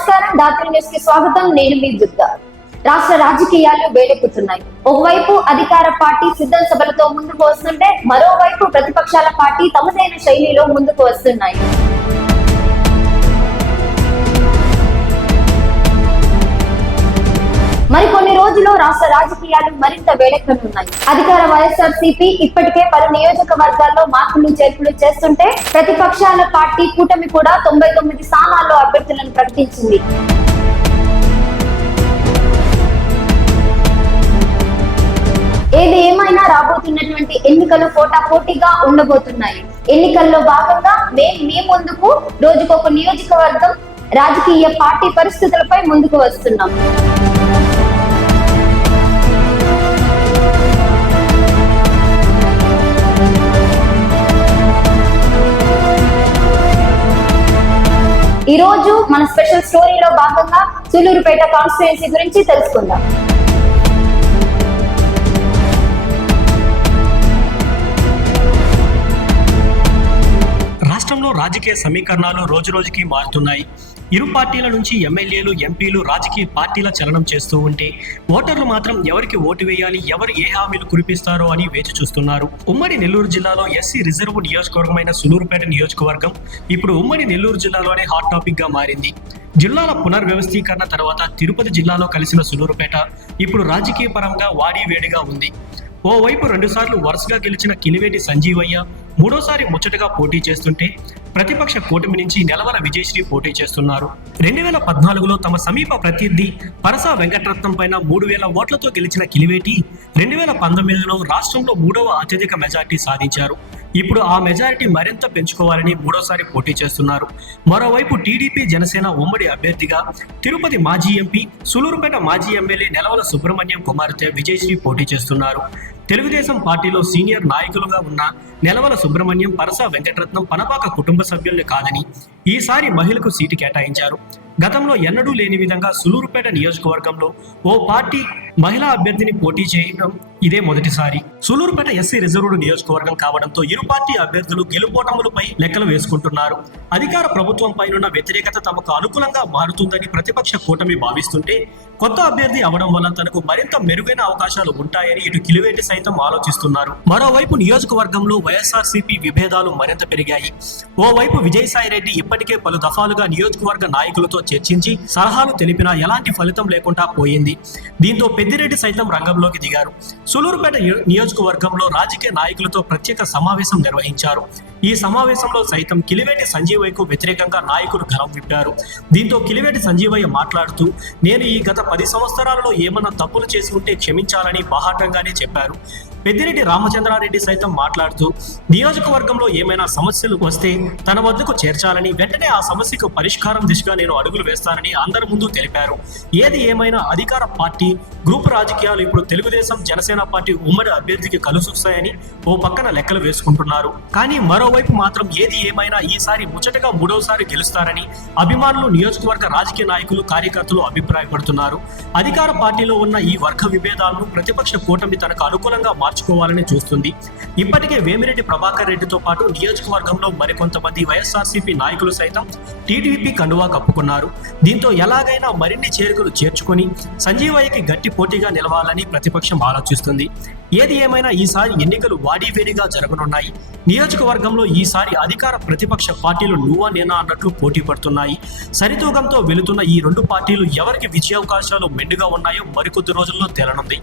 నమస్కారం. దాత్రి న్యూస్కి స్వాగతం. నేను మీ దుర్గా రాష్ట్ర రాజకీయాలు వేడెక్కుతున్నాయి. ఒకవైపు అధికార పార్టీ సిద్ధం సభలతో ముందుకు వస్తుంటే మరోవైపు ప్రతిపక్షాల పార్టీ తమదైన శైలిలో ముందుకు వస్తున్నాయి. రాజకీయాలు మరింత వేడెక్కనున్నాయి. అధికార వైఎస్ఆర్ సిపి ఇప్పటికే పలు నియోజకవర్గాల్లో మార్పులు చేర్పులు చేస్తుంటే ప్రతిపక్షాల పార్టీ కూటమి కూడా తొంభై తొమ్మిది స్థానాల్లో అభ్యర్థులను ప్రకటించింది. ఏది ఏమైనా రాబోతున్నటువంటి ఎన్నికలు పోటాపోటీగా ఉండబోతున్నాయి. ఎన్నికల్లో భాగంగా మేము మీ ముందుకు రోజుకొక నియోజకవర్గం రాజకీయ పార్టీ పరిస్థితులపై ముందుకు వస్తున్నాం. మన స్పెషల్ స్టోరీలో భాగంగా సూలూరుపేట కాన్స్టిట్యుయెన్సీ గురించి తెలుసుకుందాం. రాజకీయ సమీకరణాలు రోజురోజుకి మారుతున్నాయి. ఇరు పార్టీల నుంచి ఎమ్మెల్యేలు ఎంపీలు రాజకీయ పార్టీల చలనం చేస్తూ ఉంటే ఓటర్లు మాత్రం ఎవరికి ఓటు వేయాలి ఎవరు ఏ హామీలు కురిపిస్తారో అని వేచి చూస్తున్నారు. ఉమ్మడి నెల్లూరు జిల్లాలో ఎస్సీ రిజర్వ్ నియోజకవర్గమైన సులూరుపేట నియోజకవర్గం ఇప్పుడు ఉమ్మడి నెల్లూరు జిల్లాలోనే హాట్ టాపిక్గా మారింది. జిల్లాల పునర్వ్యవస్థీకరణ తర్వాత తిరుపతి జిల్లాలో కలిసిన సులూరుపేట ఇప్పుడు రాజకీయ పరంగా వాడి వేడిగా ఉంది. ఓవైపు రెండుసార్లు వరుసగా గెలిచిన కిలివేటి సంజీవయ్య మూడోసారి ముచ్చటగా పోటీ చేస్తుంటే ప్రతిపక్ష కూటమి నుంచి నెలవల విజయశ్రీ పోటీ చేస్తున్నారు. రెండు వేల పద్నాలుగులో తమ సమీప ప్రత్యర్థి పరసా వెంకటరత్నం పైన మూడు వేల ఓట్లతో గెలిచిన కిలివేటి రెండు వేల పంతొమ్మిదిలో రాష్ట్రంలో మూడవ అత్యధిక మెజార్టీ సాధించారు. ఇప్పుడు ఆ మెజారిటీ మరింత పెంచుకోవాలని మూడోసారి పోటీ చేస్తున్నారు. మరోవైపు టీడీపీ జనసేన ఉమ్మడి అభ్యర్థిగా తిరుపతి మాజీ ఎంపీ సులూరుపేట మాజీ ఎమ్మెల్యే నెలవల సుబ్రహ్మణ్యం కుమార్తె విజయశ్రీ పోటీ చేస్తున్నారు. తెలుగుదేశం పార్టీలో సీనియర్ నాయకులుగా ఉన్న నెలవల సుబ్రహ్మణ్యం పరస వెంకటరత్నం పనపాక కుటుంబ సభ్యుల్ని కాదని ఈసారి మహిళకు సీటు కేటాయించారు. గతంలో ఎన్నడూ లేని విధంగా సులూరుపేట నియోజకవర్గంలో ఓ పార్టీ మహిళా అభ్యర్థిని పోటీ చేయడం ఇదే మొదటిసారి. సులూరుపేట ఎస్సీ రిజర్వ్డ్ నియోజకవర్గం కావడంతో ఇరు పార్టీ అభ్యర్థులు గెలుపోటములపై లెక్కలు వేసుకుంటున్నారు. అధికార ప్రభుత్వం పైనున్న వ్యతిరేకత తమకు అనుకూలంగా మారుతుందని ప్రతిపక్ష కూటమి భావిస్తుంటే కొత్త అభ్యర్థి అవడం వల్ల తనకు మరింత మెరుగైన అవకాశాలు ఉంటాయని ఇటు కిలివేటి సైతం ఆలోచిస్తున్నారు. మరోవైపు నియోజకవర్గంలో వైఎస్ఆర్సీపీ విభేదాలు మరింత పెరిగాయి. ఓవైపు విజయసాయి రెడ్డి ఇప్పటికే పలు దఫాలుగా నియోజకవర్గ నాయకులతో చర్చించి సలహాలు తెలిపినా ఎలాంటి ఫలితం లేకుండా పోయింది. దీంతో పెద్దిరెడ్డి సైతం రంగంలోకి దిగారు. సులూరుపేట నియోజకవర్గంలో రాజకీయ నాయకులతో ప్రత్యేక సమావేశం నిర్వహించారు. ఈ సమావేశంలో సైతం కిలివేటి సంజీవయ్యకు వ్యతిరేకంగా నాయకులు గలం విప్పారు. దీంతో కిలివేటి సంజీవయ్య మాట్లాడుతూ నేను ఈ గత పది సంవత్సరాలలో ఏమన్నా తప్పులు చేసి ఉంటే క్షమించాలని బాహాటంగానే చెప్పారు. పెద్దిరెడ్డి రామచంద్రారెడ్డి సైతం మాట్లాడుతూ నియోజకవర్గంలో ఏమైనా సమస్యలు వస్తే తన వద్దకు చేర్చాలని వెంటనే ఆ సమస్యకు పరిష్కారం దిశగా నేను అడుగులు వేస్తానని అందరి ముందు తెలిపారు. ఏది ఏమైనా అధికార పార్టీ గ్రూప్ రాజకీయాలు ఇప్పుడు తెలుగుదేశం జనసేన పార్టీ ఉమ్మడి అభ్యర్థికి కలుసొస్తాయని ఓ పక్కన లెక్కలు వేసుకుంటున్నారు. కానీ మరోవైపు మాత్రం ఏది ఏమైనా ఈసారి ముచ్చటగా మూడోసారి గెలుస్తారని అభిమానులు నియోజకవర్గ రాజకీయ నాయకులు కార్యకర్తలు అభిప్రాయపడుతున్నారు. అధికార పార్టీలో ఉన్న ఈ వర్గ విభేదాలను ప్రతిపక్ష కూటమి తనకు అనుకూలంగా మార్చుకోవాలని చూస్తుంది. ఇప్పటికే వేమిరెడ్డి ప్రభాకర్ రెడ్డితో పాటు నియోజకవర్గంలో మరికొంతమంది వైఎస్ఆర్సీపీ నాయకులు సైతం టీడీపీ కండువా కప్పుకున్నారు. దీంతో ఎలాగైనా మరిన్ని చేరికలు చేర్చుకొని సంజీవయ్యకి గట్టి పోటీగా నిలవాలని ప్రతిపక్షం ఆలోచిస్తుంది. ఏది ఏమైనా ఈసారి ఎన్నికలు వాడివేడిగా జరగనున్నాయి. నియోజకవర్గంలో ఈసారి అధికార ప్రతిపక్ష పార్టీలు నువ్వా నేనా అన్నట్లు పోటీ పడుతున్నాయి. సరితూగంతో వెళుతున్న ఈ రెండు పార్టీలు ఎవరికి విజయావకాశాలు మెండుగా ఉన్నాయో మరికొద్ది రోజుల్లో తేలనుంది.